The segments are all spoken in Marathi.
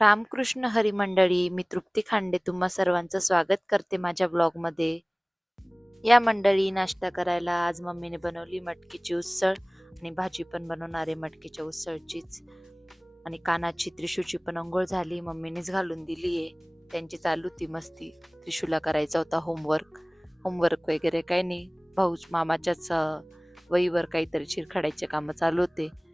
रामकृष्ण हरी मंडळी मी तृप्ती खांडे तुम्हा सर्वांचं स्वागत करते माझ्या ब्लॉगमध्ये. या मंडळी नाश्ता करायला आज मम्मीने बनवली मटकीची उसळ आणि भाजी पण बनवणार आहे मटकीच्या उसळचीच. आणि कानाची त्रिशूची पण अंघोळ झाली मम्मीनेच घालून दिली आहे. त्यांची चालू ती मस्ती. त्रिशूला करायचा होता होमवर्क होमवर्क वगैरे काही नाही. भाऊच मामाच्याच वहीवर काहीतरी चिरखडायचे कामं चालू होते.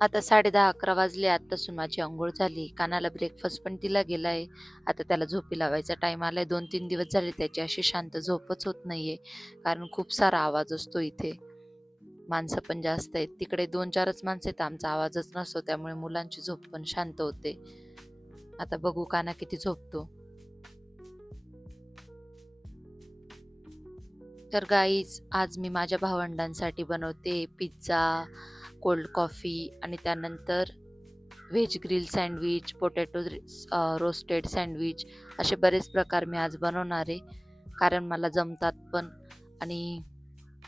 आता साडे दहा अकरा वाजले आतासून माझी आंघोळ झाली. कानाला ब्रेकफास्ट पण दिला गेलाय. आता त्याला झोपी लावायचा टाइम आलाय. दोन तीन दिवस झाले त्याची अशी शांत झोपच होत नाहीये. कारण खूप सारा आवाज असतो इथे. माणसं पण जास्त आहेत. तिकडे दोन चारच माणसं आहेत. आमचा आवाजच नसतो. त्यामुळे मुलांची झोप पण शांत होते. आता बघू काना किती झोपतो. तर गाईज आज मी माझ्या भावंडांसाठी बनवते पिझ्झा कोल्ड कॉफी आणि त्यानंतर veg grill sandwich potato roasted sandwich असे बरेच प्रकार मी आज बनवणार आहे. कारण मला जमतात पण. आणि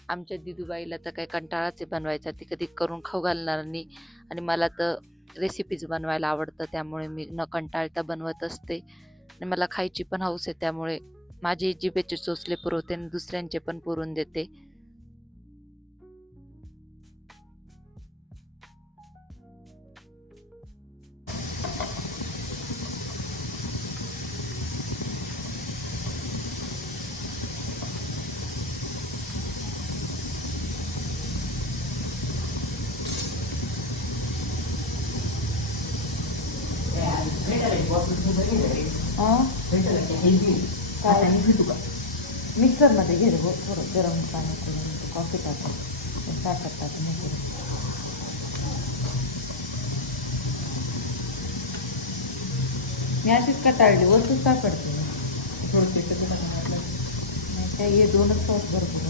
आमच्या दिदूबाईला तर काही कंटाळाच आहे बनवायचा. ती कधी करून खाऊ घालणार नाही. आणि मला तर रेसिपीज बनवायला आवडतं. त्यामुळे मी न कंटाळता बनवत असते. आणि मला खायची पण हौस आहे. त्यामुळे माझे जिभेचे चोचले पुरवते आणि दुसऱ्यांचे पण पुरून देते. मिक्सरमध्ये घे रे गो थोडं गरम पाणी करून कॉफी टाकून साखर टाकून हे करून मी अशीच कटाळली वस्तू सापडते नाही काय हे दोनच सॉस भरपूर.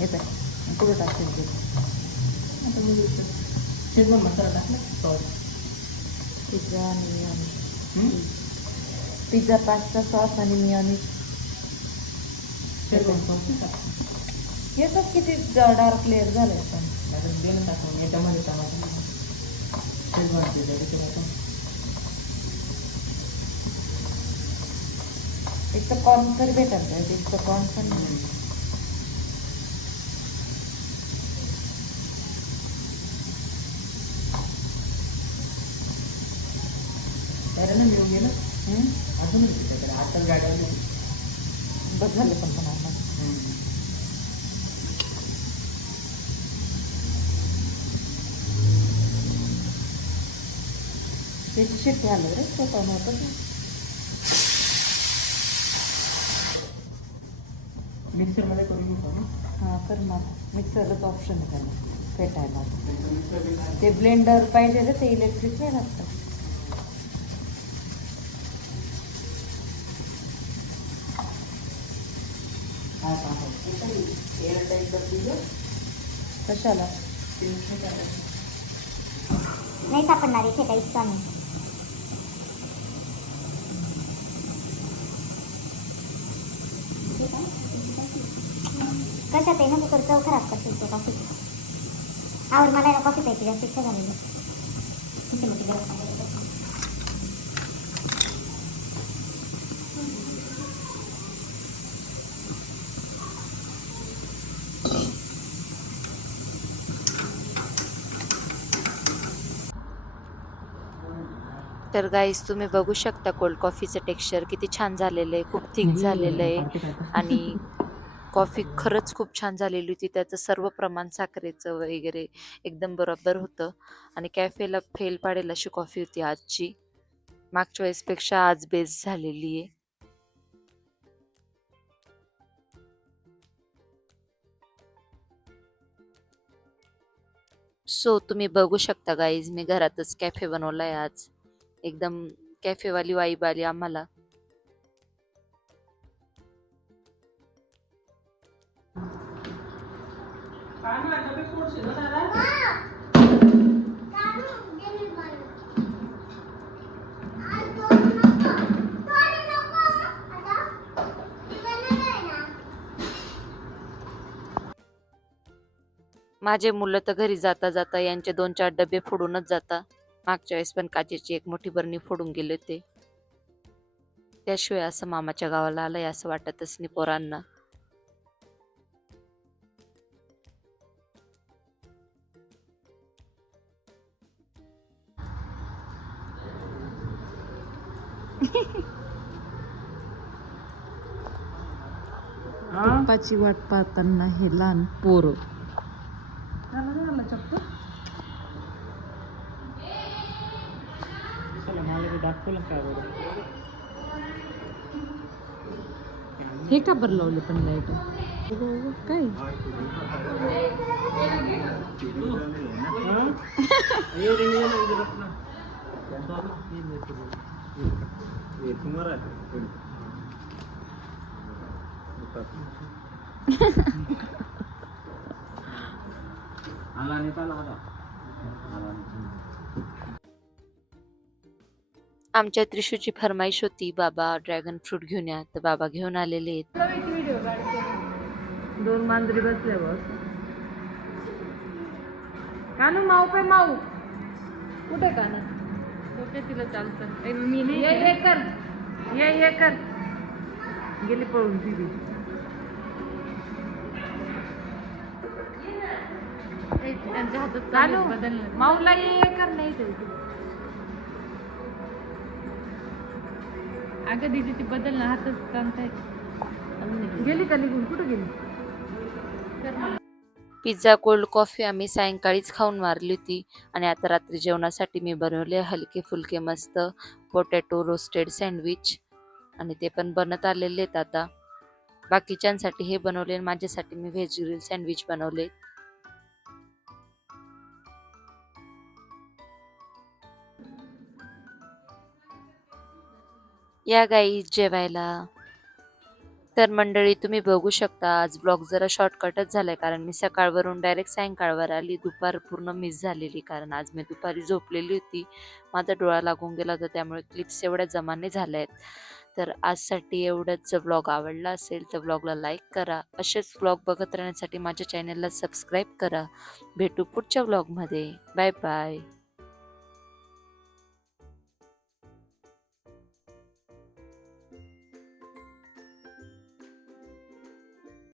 येत आहे कुठं टाकतील ते पिझ्झा आणि पिझ्झा पास्ता सॉस आणि मिओनिज येतात किती डार्क लेअर झालंय पण एक तर कॉर्न तर भेटत नाही एक तर कॉर्न पण नाही बस झालं पण पण आता आलं रे स्वतः नव्हतं ना मिक्सरमध्ये करून का हां कर मग मिक्सरच ऑप्शन आहे त्याला. फेटायला ते ब्लेंडर पाहिजे रे ते इलेक्ट्रिक नाही लागतं हा का कशाला? नाही सापडणार इथे काहीच नाही कशात आहे ना कुकर चव खराब करतील तो कॉफी आवर मला कॉफी प्यायची जास्त इच्छा झालेली. किती मोठी गरज तर गाईस तुम्ही बघू शकता कोल्ड कॉफीचं टेक्स्चर किती छान झालेलं आहे खूप थिक झालेलं आहे. आणि कॉफी खरंच खूप छान झालेली होती त्याचं सर्व प्रमाण साखरेचं वगैरे एकदम बरोबर होतं. आणि कॅफेला फेल पाडेल अशी कॉफी होती आजची. मागच्या वेळेसपेक्षा आज बेस्ट झालेली आहे. सो तुम्ही बघू शकता गाईज मी घरातच कॅफे बनवलाय आज. एकदम कॅफेवाली वाईब आली आम्हाला. माझे मुलं तर घरी जाता जाता यांचे दोन चार डबे फोडूनच जाता. मागच्या वेळेस पण काचेची एक मोठी बरणी फोडून गेले ते त्याशिवाय असं मामाच्या गावाला आलंय असं वाटतच नाही पोरांना. पप्पाची वाट पाहताना हे लहान पोरं. चला मला ते दाखवलं काय बरं हे का बरं लावले पण लाइट काय आला नाही आला आला आमच्या त्रिशूची फरमाईश होती बाबा ड्रॅगन फ्रूट घेऊन या. तर बाबा घेऊन आलेले आहेत. दोन मांजरी बसल्या बस कानू माऊ पे माऊ. कुठे काना? कुठे तिला चालतं? मी नाही ये ये कर. ये ये कर. गेली पळून दिली कानू माऊला ये ये कर. नाही अगं दिदी ती बदल ना हातच सांगताय गेली का निघून? कुठं गेली? पिझ्झा कोल्ड कॉफी आम्ही सायंकाळीच खाऊन मारली होती आणि आता रात्री जेवणासाठी मी बनवले हलके फुलके मस्त पोटॅटो रोस्टेड सँडविच आणि ते पण बनत आलेले आहेत आता. बाकीच्यांसाठी हे बनवले आणि माझ्यासाठी मी व्हेज ग्रिल सँडविच बनवले. या गाई जेवायला. तर मंडळी तुम्ही बघू शकता आज ब्लॉग जरा शॉर्टकटच झालाय. कारण मी सकाळवरून डायरेक्ट सायंकाळवर आली. दुपार पूर्ण मिस झालेली. कारण आज मी दुपारी झोपलेली होती. माझा डोळा लागून गेला होता. त्यामुळे क्लिप्स एवढ्या जमाने झाल्या आहेत तर आजसाठी एवढंच जर ब्लॉग आवडला असेल तर ब्लॉगला लाईक करा. असेच ब्लॉग बघत राहण्यासाठी माझ्या चॅनलला सबस्क्राईब करा. भेटू पुढच्या ब्लॉगमध्ये बाय बाय